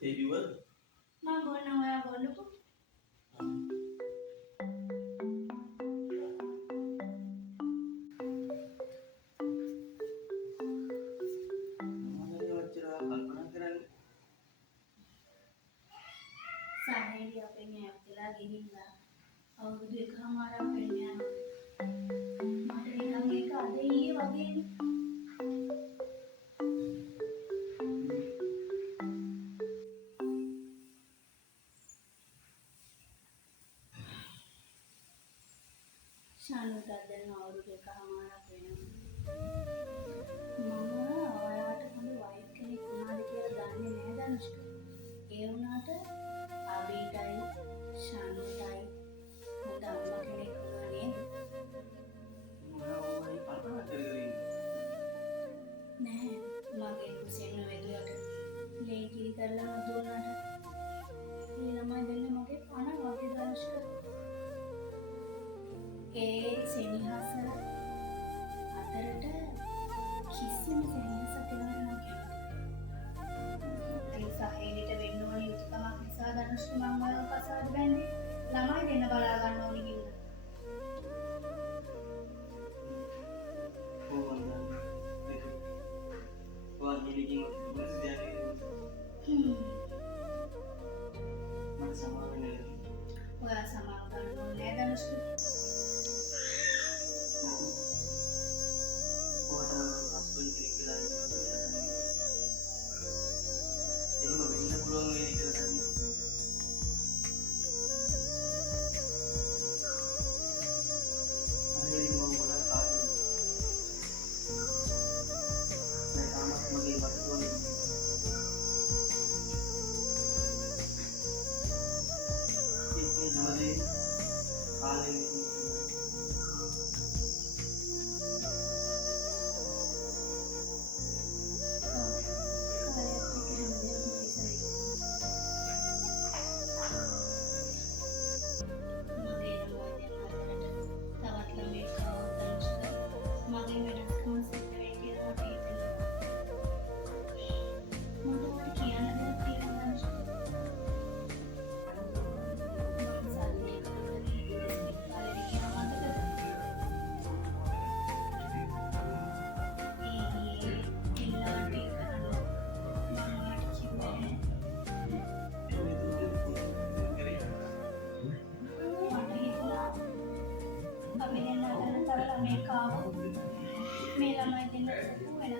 තේ බිව්වද? මම බොන්නම් ඔයා බොන්නකෝ. මම දැන් ඔච්චර කල්පනා කරන්නේ. සාහේලිය අපෙන් ඈත් වෙලා ගිහිල්ලා අවුරුදු එකමාරක් වෙන්න යනවා. මට නිකන් ඒක අද ඊයේ වගේනේ. ශානුටත් දැන් අවුරුදු එකමාරක් වෙනවා. මම ඔයාට හොඳ වයිෆ් කෙනෙක් වුණාද කියලා දන්නේ නෑ ධනුෂ්ක. ඒ වුණාට අබීටයි ශානුටයි හොඳ අම්මා කෙනෙක් වුණා නේද? මම කල්පනා කරගෙන නෑ මගේ කුසෙන් වෙදුවට ලේකිරි කරලා දුන්නාට මේ ළමයි දෙන්න මගේ පණ වගේ ධනුෂ්ක. ඒ සෙනෙහස අතරට කිසිම සෙනෙහසක් එනවා නම් ඒ සහේලිට වෙන්න ඕන යුතුකමක් නිසා ධනුෂ්ක මම ඔයාව කසාද බැන්නේ. ළමයි දෙන්න බලා ගන්න ඕනි කියලා. කොහොමද? වාග්යලකින් මොකද දැනෙන්නේ? මම සමාව වෙන්නේ. ඔයා සමාව ගන්න ඕනේ නෑ ධනුෂ්ක. ඔයාට හස්බන්ඩ් කෙනෙක් කියලා ඉන්නවා. එහෙම වෙන්න පුළුවන් වෙයි කියලා දන්නේ. අනේ මම මොනවා කාටද? මම තාමත් මගේ වටතෝනේ. ඉතින් හැමදේ කාලේ මේ ළමයි දෙන්න වෙනස්